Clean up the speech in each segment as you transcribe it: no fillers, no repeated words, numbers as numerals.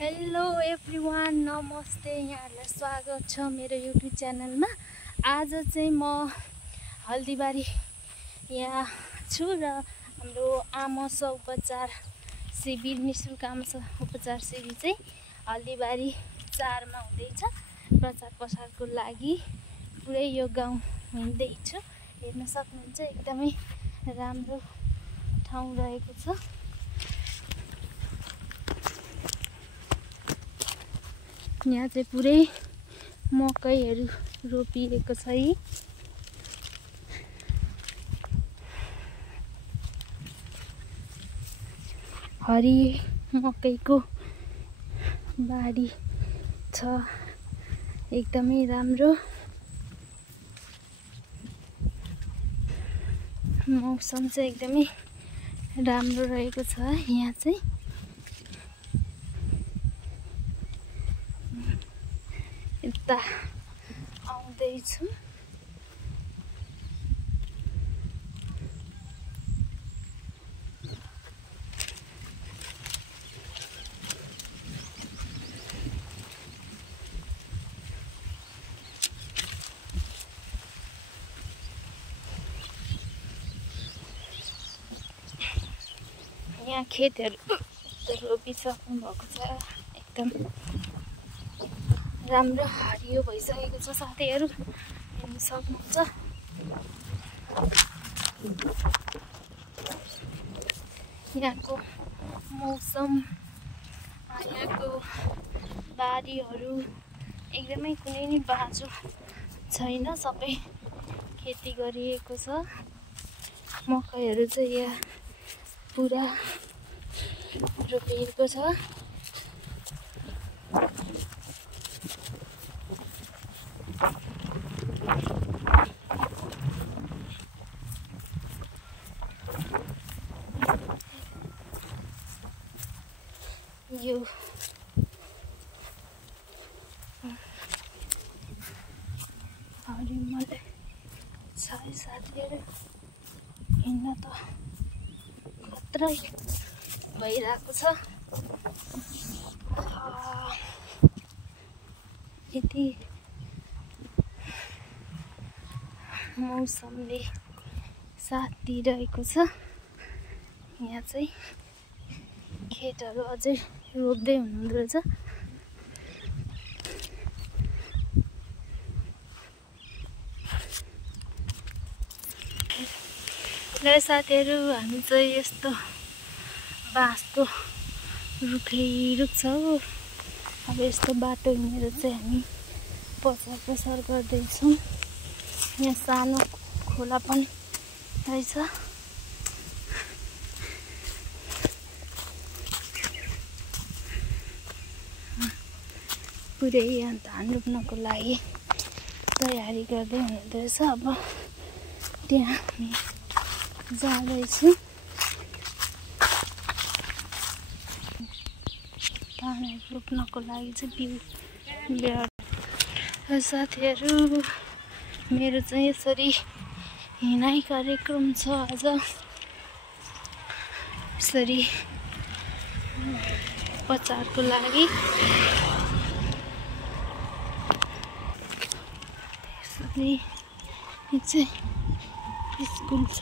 Hello everyone, नमस्ते। यहाँहरूलाई स्वागत छ मेरो युट्युब च्यानलमा। आज चाहिँ म हल्दीबारी यहाँ छु र हाम्रो आमस उपचार शिविर, निःशुल्क आमस उपचार शिविर चाहिँ हल्दीबारी 4 मा हुँदैछ। प्रचार प्रसारको लागि पुरै यो गाउँ हिँड्दैछु। हेर्न सक्नुहुन्छ, एकदमै राम्रो ठाउँ रहेको छ। यहाँ चाहिँ पुरै मकैहरू रोपिएको छ है। हरियो मकैको बारी छ, एकदमै राम्रो। मौसम चाहिँ एकदमै राम्रो रहेको छ यहाँ चाहिँ। यता आउँदैछु। यहाँ खेतहरू रोपिसक्नु भएको छ, एकदम राम्रो हरियो भइसकेको छ। साथीहरू हेर्न सक्नुहुन्छ, यहाँको मौसम, यहाँको बारीहरू एकदमै कुनै नि बाँझो छैन, सबै खेती गरिएको छ। मकैहरू चाहिँ यहाँ पुरा रोपिएको छ। यो हरिमले छ साथीहरू, हिँड्न त खतरै भइरहेको छ। यति मौसमले साथ दिइरहेको छ। यहाँ चाहिँ खेतहरू अझै रोप्दै हुनुहुँदो रहेछ। र साथीहरू, हामी चाहिँ यस्तो बाँसको रुख छ। अब यस्तो बाटो हिँडेर चाहिँ हामी प्रचार प्रसार गर्दैछौँ। यहाँ सानो खोला पनि रहेछ। पुरै यहाँ धान रोप्नको लागि तयारी गर्दै हुनुहुँदो रहेछ। अब त्यहाँ हामी जाँदैछु। धानहरू रोप्नको लागि चाहिँ बिउ। साथीहरू, मेरो चाहिँ यसरी हिँडाइ कार्यक्रम छ आज। यसरी प्रचारको लागि यो चाहिँ स्कुल छ।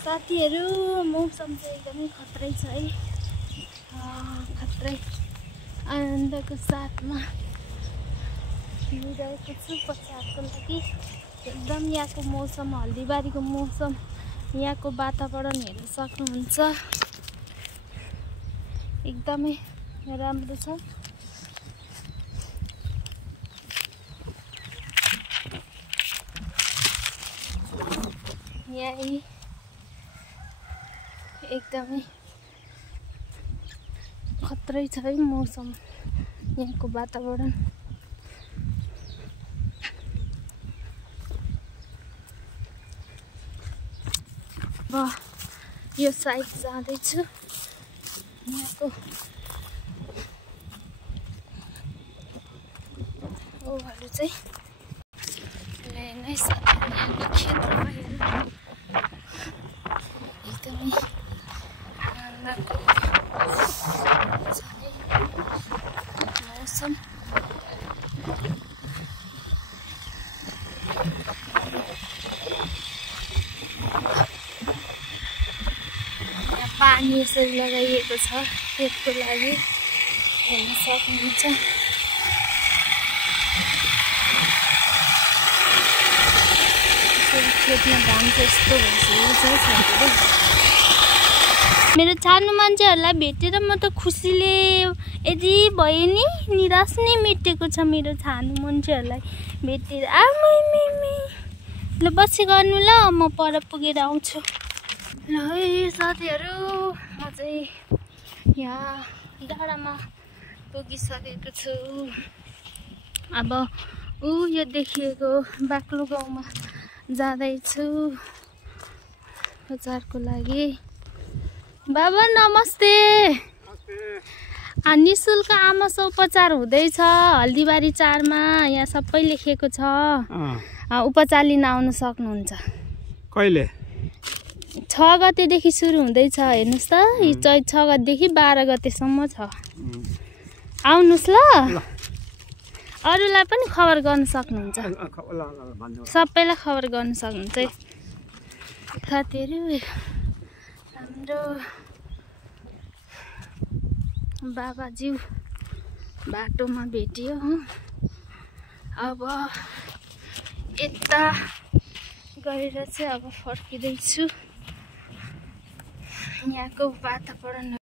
साथीहरू, मौसम चाहिँ एकदमै खतरै छ है। खतरै आनन्दको साथमा हिँडिरहेको छु प्रचारको लागि। एकदम यहाँको मौसम, हल्दीबारीको मौसम, यहाँको वातावरण हेर्न सक्नुहुन्छ, एकदमै राम्रो छ। यहाँ एकदमै खतरै छ है मौसम, यहाँको वातावरण। अब यो साइड जाँदैछु। यहाँको ओहरू चाहिँ नै खेत यसरी लगाइएको छ खेतको लागि हेर्न सक्नुहुन्छ। खेतमा धान त्यस्तो भइसकेको छ। मेरो सानो मान्छेहरूलाई भेटेर म त खुसीले यदि भए नि निराश नै मेटेको छ मेरो सानो मान्छेहरूलाई भेटेर। ल बसी गर्नु ल, म पर पुगेर आउँछु। ल है साथीहरू, म चाहिँ यहाँ डाँडामा पुगिसकेको छु। अब यो देखिएको बाक्लो गाउँमा जाँदैछु बजारको लागि। बाबा नमस्ते। निःशुल्क आमासो उपचार हुँदैछ हल्दीबारी 4 मा, यहाँ सबै लेखेको छ। उपचार लिन आउन सक्नुहुन्छ। कहिले? 6 गतेदेखि सुरु हुँदैछ। हेर्नुहोस् त, यो चैत 6 गतेदेखि 12 गतेसम्म छ। आउनुहोस् ल, अरूलाई पनि खबर गर्न सक्नुहुन्छ, सबैलाई खबर गर्न सक्नुहुन्छ। साथीहरू, हाम्रो बाबाज्यू बाटोमा भेटियो। अब यता गएर चाहिँ अब फर्किँदैछु। यहाँको वातावरण